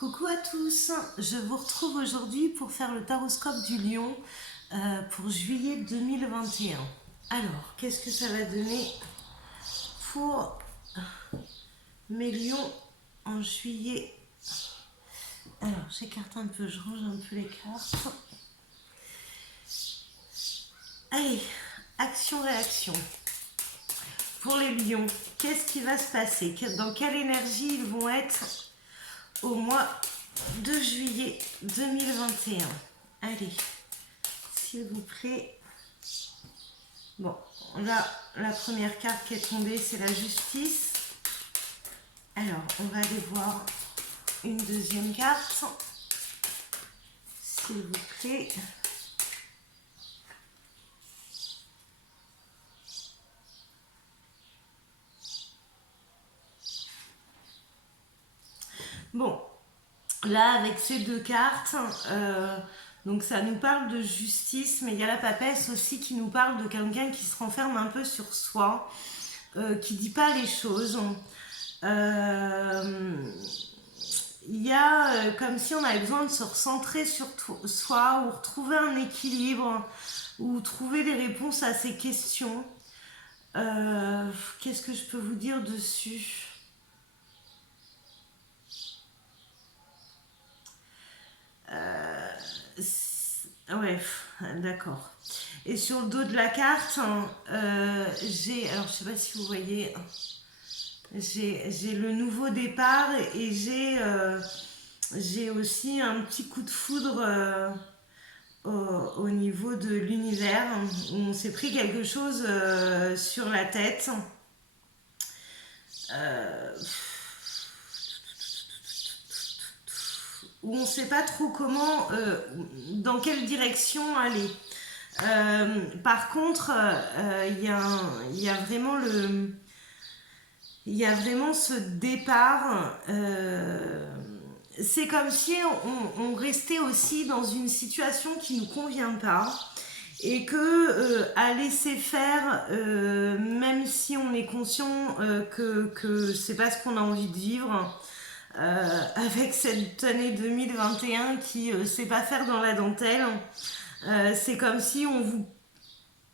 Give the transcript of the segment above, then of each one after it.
Coucou à tous, je vous retrouve aujourd'hui pour faire le taroscope du Lion pour juillet 2021. Alors, qu'est-ce que ça va donner pour mes lions en juillet? Alors, j'écarte un peu, je range un peu les cartes. Allez, action-réaction. Pour les lions, qu'est-ce qui va se passer? Dans quelle énergie ils vont être au mois de juillet 2021? Allez, s'il vous plaît. Bon, là, la première carte qui est tombée, c'est la justice. Alors, on va aller voir une deuxième carte, s'il vous plaît. Bon, là, avec ces deux cartes, donc ça nous parle de justice, mais il y a la papesse aussi qui nous parle de quelqu'un qui se renferme un peu sur soi, qui dit pas les choses. Il y a comme si on avait besoin de se recentrer sur soi, ou retrouver un équilibre, ou trouver des réponses à ces questions. Qu'est-ce que je peux vous dire dessus? Ouais, d'accord. Et sur le dos de la carte, j'ai, alors je sais pas si vous voyez, j'ai le nouveau départ et j'ai aussi un petit coup de foudre au niveau de l'univers où on s'est pris quelque chose sur la tête. Où on ne sait pas trop comment, dans quelle direction aller. Par contre, il y a vraiment il y a vraiment ce départ. C'est comme si on restait aussi dans une situation qui ne nous convient pas et que à laisser faire, même si on est conscient que c'est pas ce qu'on a envie de vivre, avec cette année 2021 qui sait pas faire dans la dentelle, c'est comme si on vous,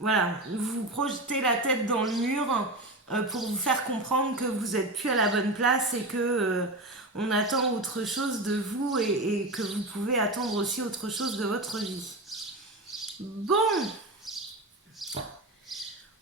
voilà, vous projetez la tête dans le mur pour vous faire comprendre que vous êtes plus à la bonne place et que on attend autre chose de vous et que vous pouvez attendre aussi autre chose de votre vie. Bon,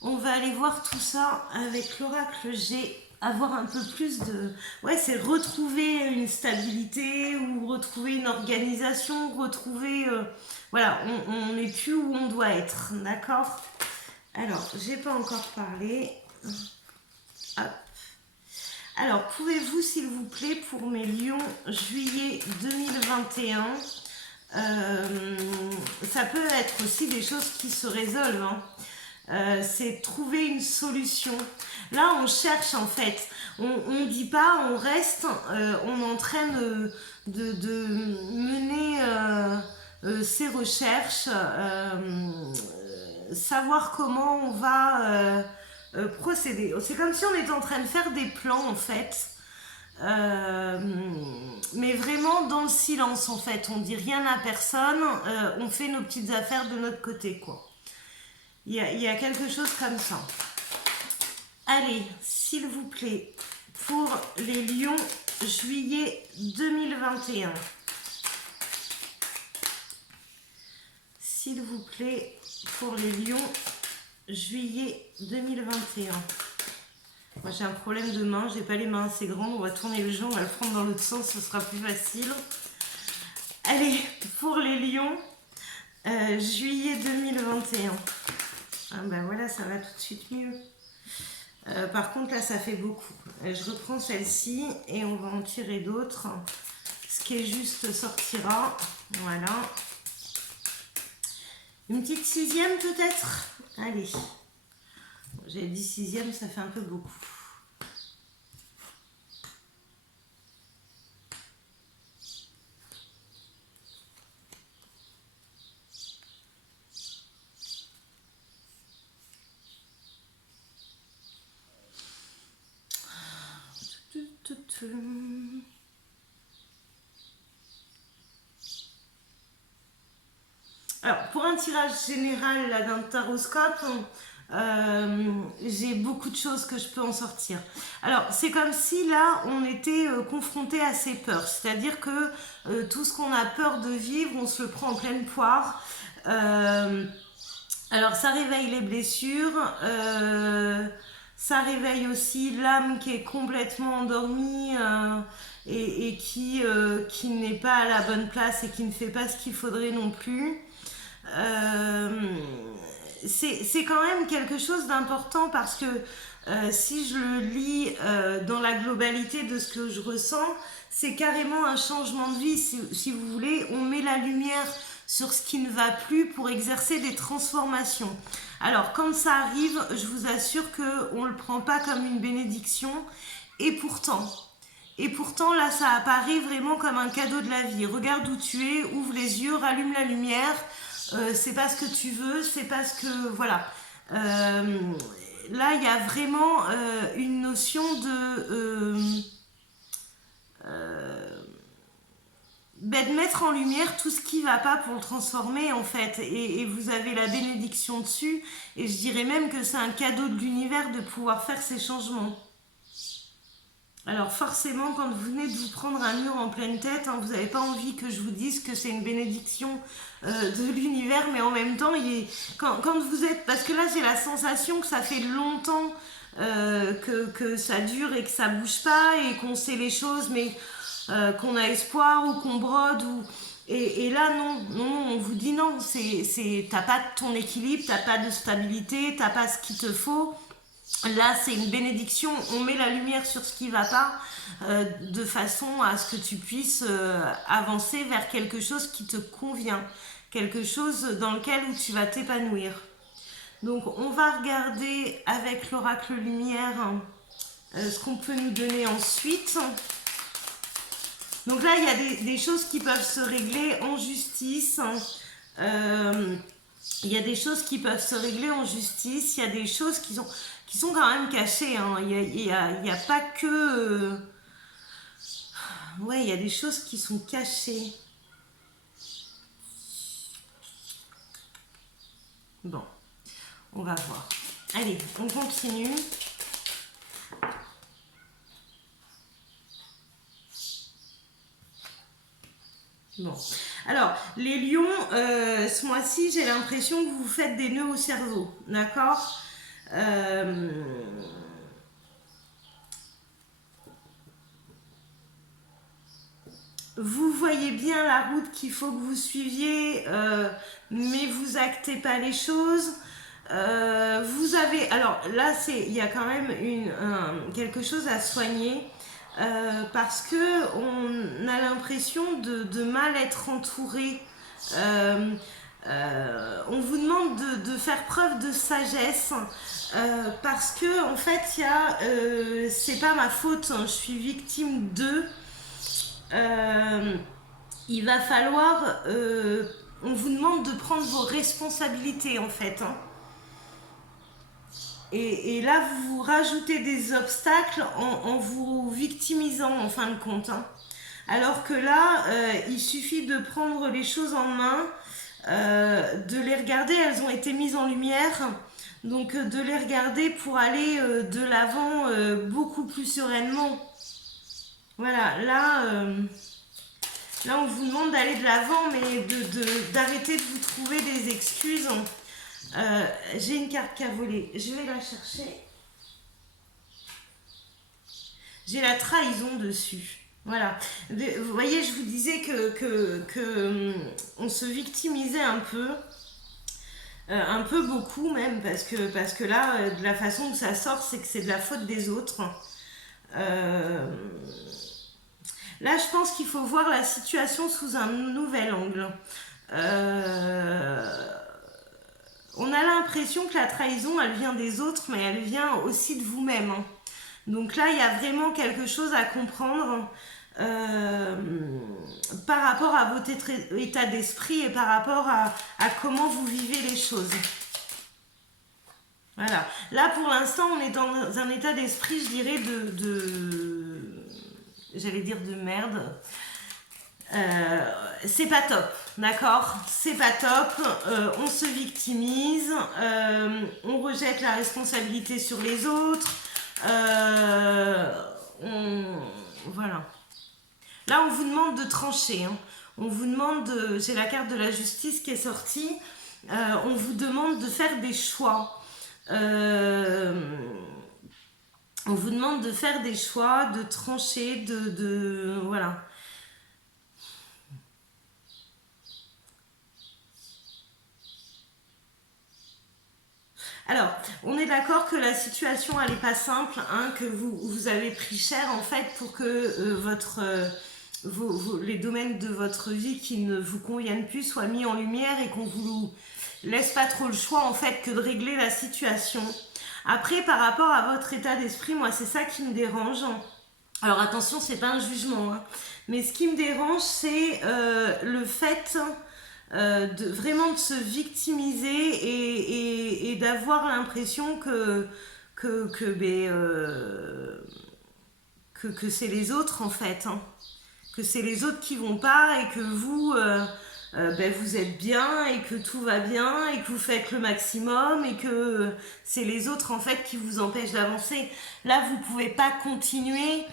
on va aller voir tout ça avec l'oracle G, avoir un peu plus de... Ouais, c'est retrouver une stabilité ou retrouver une organisation, retrouver... Voilà, on n'est plus où on doit être, d'accord? Alors, j'ai pas encore parlé. Hop. Alors, pouvez-vous, s'il vous plaît, pour mes lions, juillet 2021, ça peut être aussi des choses qui se résolvent, hein. C'est trouver une solution. Là, on cherche en fait. On dit pas, on reste, on est en train de mener ces recherches, savoir comment on va procéder. C'est comme si on était en train de faire des plans en fait. Mais vraiment dans le silence en fait, on dit rien à personne, on fait nos petites affaires de notre côté quoi. Il y a quelque chose comme ça. Allez, s'il vous plaît, pour les lions, juillet 2021. S'il vous plaît, pour les lions, juillet 2021. Moi j'ai un problème de main, j'ai pas les mains assez grandes, on va tourner le jeu, on va le prendre dans l'autre sens, ce sera plus facile. Allez, pour les lions, juillet 2021. Ah ben voilà, ça va tout de suite mieux. Par contre, là, ça fait beaucoup. Je reprends celle-ci et on va en tirer d'autres. Ce qui est juste sortira. Voilà. Une petite sixième peut-être? Allez. J'ai dit sixième, ça fait un peu beaucoup. pour un tirage général là, d'un taroscope, j'ai beaucoup de choses que je peux en sortir. Alors, c'est comme si là, on était confronté à ces peurs. C'est-à-dire que tout ce qu'on a peur de vivre, on se le prend en pleine poire. Alors, ça réveille les blessures. Ça réveille aussi l'âme qui est complètement endormie et qui n'est pas à la bonne place et qui ne fait pas ce qu'il faudrait non plus. C'est quand même quelque chose d'important parce que si je le lis dans la globalité de ce que je ressens, c'est carrément un changement de vie. Si vous voulez, on met la lumière sur ce qui ne va plus pour exercer des transformations. Alors, quand ça arrive, je vous assure qu'on ne le prend pas comme une bénédiction. Et pourtant, là, ça apparaît vraiment comme un cadeau de la vie. Regarde où tu es, ouvre les yeux, rallume la lumière. C'est pas ce que tu veux, c'est parce que... Voilà. Là, il y a vraiment une notion de mettre en lumière tout ce qui va pas pour le transformer en fait, et vous avez la bénédiction dessus, et je dirais même que c'est un cadeau de l'univers de pouvoir faire ces changements. Alors forcément, quand vous venez de vous prendre un mur en pleine tête, hein, vous n'avez pas envie que je vous dise que c'est une bénédiction de l'univers, mais en même temps, quand vous êtes... Parce que là, j'ai la sensation que ça fait longtemps que ça dure et que ça bouge pas, et qu'on sait les choses, mais qu'on a espoir ou qu'on brode. Et là, non, on vous dit non, t'as pas ton équilibre, t'as pas de stabilité, t'as pas ce qu'il te faut. Là, c'est une bénédiction, on met la lumière sur ce qui ne va pas, de façon à ce que tu puisses avancer vers quelque chose qui te convient, quelque chose dans lequel où tu vas t'épanouir. Donc, on va regarder avec l'oracle lumière ce qu'on peut nous donner ensuite. Donc là, il y a des choses qui peuvent se régler en justice. Il y a des choses qui peuvent se régler en justice. Il y a des choses qui sont quand même cachées. Hein. Il y a pas que... Ouais, il y a des choses qui sont cachées. Bon, on va voir. Allez, on continue. Bon, alors les lions, ce mois-ci, j'ai l'impression que vous faites des nœuds au cerveau, d'accord ? Vous voyez bien la route qu'il faut que vous suiviez, mais vous actez pas les choses. Vous avez, alors là, il y a quand même quelque chose à soigner. Parce que on a l'impression de mal être entouré. On vous demande de faire preuve de sagesse parce que en fait c'est pas ma faute, hein, je suis victime d'eux. Il va falloir on vous demande de prendre vos responsabilités en fait, hein. Et là, vous rajoutez des obstacles en vous victimisant en fin de compte. Hein. Alors que là, il suffit de prendre les choses en main, de les regarder, elles ont été mises en lumière. Donc de les regarder pour aller de l'avant beaucoup plus sereinement. Voilà, là on vous demande d'aller de l'avant, mais d'arrêter de vous trouver des excuses. J'ai une carte qui a volé, je vais la chercher. J'ai la trahison dessus. Voilà. Vous voyez, je vous disais que on se victimisait un peu beaucoup même, parce que là, de la façon que ça sort, c'est que c'est de la faute des autres. Là, je pense qu'il faut voir la situation sous un nouvel angle. On a l'impression que la trahison, elle vient des autres, mais elle vient aussi de vous-même. Hein. Donc là, il y a vraiment quelque chose à comprendre par rapport à votre état d'esprit et par rapport à comment vous vivez les choses. Voilà. Là, pour l'instant, on est dans un état d'esprit, je dirais, j'allais dire de merde. c'est pas top, d'accord? C'est pas top, on se victimise, on rejette la responsabilité sur les autres, voilà. Là, on vous demande de trancher, hein. On vous demande, j'ai la carte de la justice qui est sortie, on vous demande de faire des choix. On vous demande de faire des choix, de trancher, voilà. Alors, on est d'accord que la situation, elle n'est pas simple, hein, que vous avez pris cher, en fait, pour que les domaines de votre vie qui ne vous conviennent plus soient mis en lumière et qu'on vous laisse pas trop le choix, en fait, que de régler la situation. Après, par rapport à votre état d'esprit, moi, c'est ça qui me dérange. Alors, attention, c'est pas un jugement, hein, mais ce qui me dérange, c'est le fait vraiment de se victimiser et d'avoir l'impression que c'est les autres en fait, hein. Que c'est les autres qui vont pas et que vous, vous êtes bien et que tout va bien et que vous faites le maximum et que c'est les autres en fait qui vous empêchent d'avancer. Là, vous pouvez pas continuer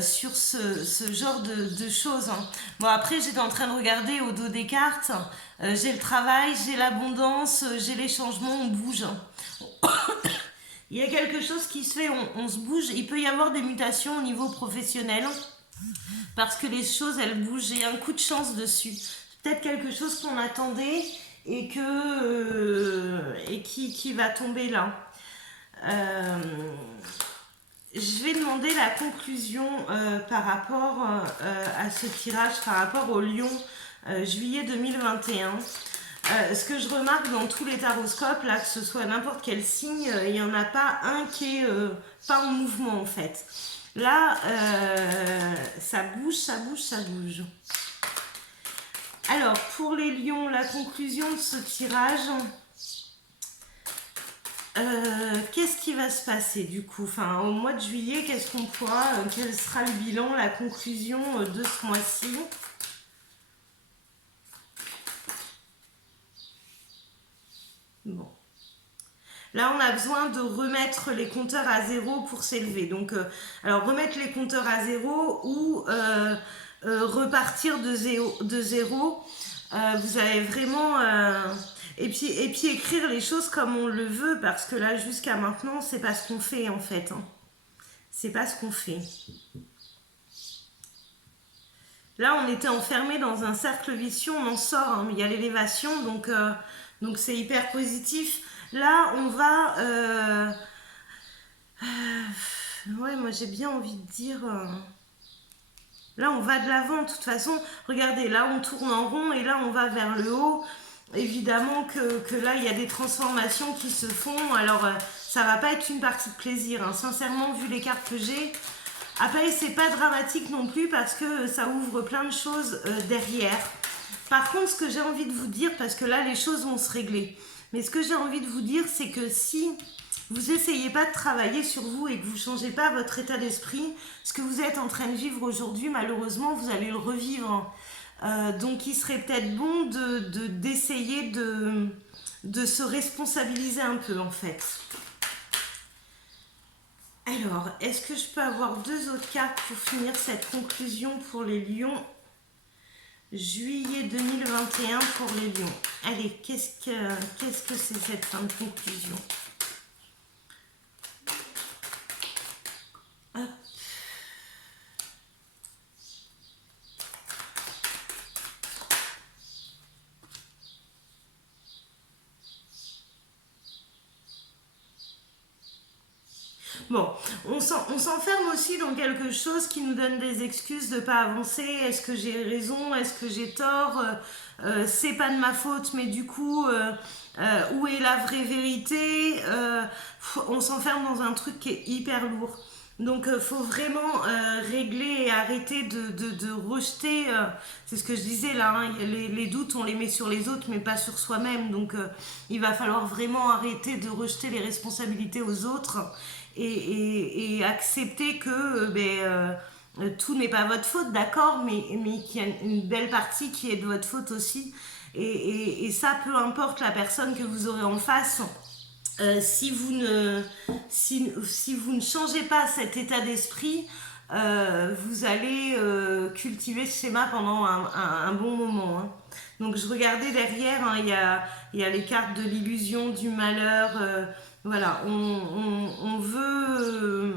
sur ce genre de choses, hein. Bon, après, j'étais en train de regarder au dos des cartes. J'ai le travail, j'ai l'abondance, j'ai les changements, on bouge. Il y a quelque chose qui se fait, on se bouge. Il peut y avoir des mutations au niveau professionnel parce que les choses, elles bougent. J'ai un coup de chance dessus. Peut-être quelque chose qu'on attendait et qui va tomber là. Je vais demander la conclusion par rapport à ce tirage, par rapport au Lion juillet 2021. Ce que je remarque dans tous les taroscopes, là, que ce soit n'importe quel signe, il n'y en a pas un qui est pas en mouvement en fait. Là, ça bouge, ça bouge, ça bouge. Alors, pour les lions, la conclusion de ce tirage, qu'est-ce qui va se passer du coup? Enfin, au mois de juillet, qu'est-ce qu'on pourra, quel sera le bilan, la conclusion de ce mois-ci? Bon. Là, on a besoin de remettre les compteurs à zéro pour s'élever. Donc, alors, remettre les compteurs à zéro ou repartir de zéro. Vous avez vraiment... Et puis écrire les choses comme on le veut, parce que là, jusqu'à maintenant, c'est pas ce qu'on fait, en fait, hein. C'est pas ce qu'on fait. Là, on était enfermé dans un cercle vicieux, on en sort, hein, mais il y a l'élévation, donc c'est hyper positif. Là, on va... ouais, moi j'ai bien envie de dire... Là, on va de l'avant, de toute façon. Regardez, là, on tourne en rond et là, on va vers le haut. Évidemment que là, il y a des transformations qui se font. Alors, ça va pas être une partie de plaisir, hein. Sincèrement, vu les cartes que j'ai. Après, c'est pas dramatique non plus parce que ça ouvre plein de choses derrière. Par contre, ce que j'ai envie de vous dire, parce que là, les choses vont se régler. Mais ce que j'ai envie de vous dire, c'est que si vous essayez pas de travailler sur vous et que vous changez pas votre état d'esprit, ce que vous êtes en train de vivre aujourd'hui, malheureusement, vous allez le revivre. Donc, il serait peut-être bon d'essayer de se responsabiliser un peu, en fait. Alors, est-ce que je peux avoir deux autres cartes pour finir cette conclusion pour les lions? Juillet 2021 pour les lions. Allez, qu'est-ce que c'est cette fin de conclusion? Hop. Bon, on s'enferme aussi dans quelque chose qui nous donne des excuses de ne pas avancer. Est-ce que j'ai raison? Est-ce que j'ai tort? C'est pas de ma faute, mais du coup, où est la vraie vérité? On s'enferme dans un truc qui est hyper lourd. Donc, faut vraiment régler et arrêter de rejeter. C'est ce que je disais là, hein, les doutes, on les met sur les autres, mais pas sur soi-même. Donc, il va falloir vraiment arrêter de rejeter les responsabilités aux autres et accepter que tout n'est pas votre faute, d'accord, mais qu'il y a une belle partie qui est de votre faute aussi. Et ça, peu importe la personne que vous aurez en face, si vous ne changez pas cet état d'esprit, vous allez cultiver ce schéma pendant un bon moment. Hein. Donc je regardais derrière, hein, il y a les cartes de l'illusion, du malheur. Voilà, on veut...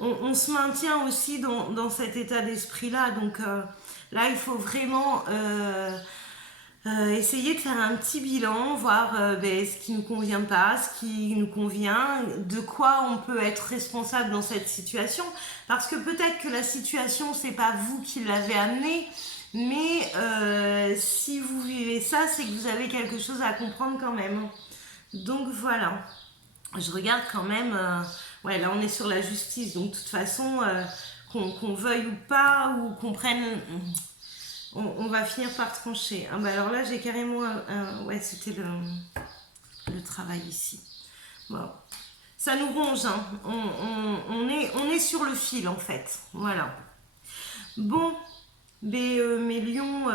on se maintient aussi dans cet état d'esprit-là. Donc là, il faut vraiment essayer de faire un petit bilan, voir ce qui ne nous convient pas, ce qui nous convient, de quoi on peut être responsable dans cette situation. Parce que peut-être que la situation, c'est pas vous qui l'avez amenée, mais si vous vivez ça, c'est que vous avez quelque chose à comprendre quand même. Donc voilà. Je regarde quand même, ouais, là on est sur la justice, donc de toute façon, qu'on veuille ou pas, ou qu'on prenne, on va finir par trancher. Ah bah alors là j'ai carrément, ouais, c'était le travail ici. Bon, ça nous ronge, hein. On est sur le fil en fait, voilà. Bon, mes lions,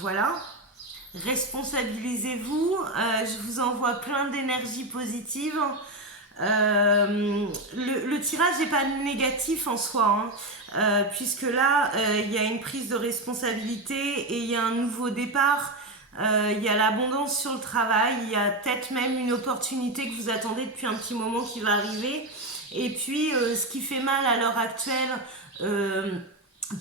voilà. Responsabilisez-vous, je vous envoie plein d'énergie positive. Le tirage n'est pas négatif en soi, hein, puisque là, il y a une prise de responsabilité et il y a un nouveau départ. Il y a l'abondance sur le travail, il y a peut-être même une opportunité que vous attendez depuis un petit moment qui va arriver. Et puis, ce qui fait mal à l'heure actuelle,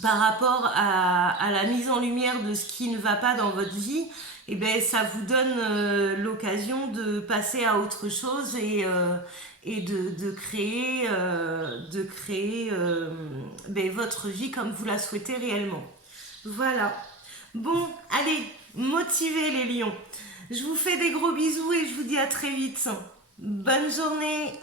par rapport à la mise en lumière de ce qui ne va pas dans votre vie, et ben ça vous donne l'occasion de passer à autre chose et de créer, votre vie comme vous la souhaitez réellement. Voilà. Bon, allez, motivez les lions. Je vous fais des gros bisous et je vous dis à très vite. Bonne journée.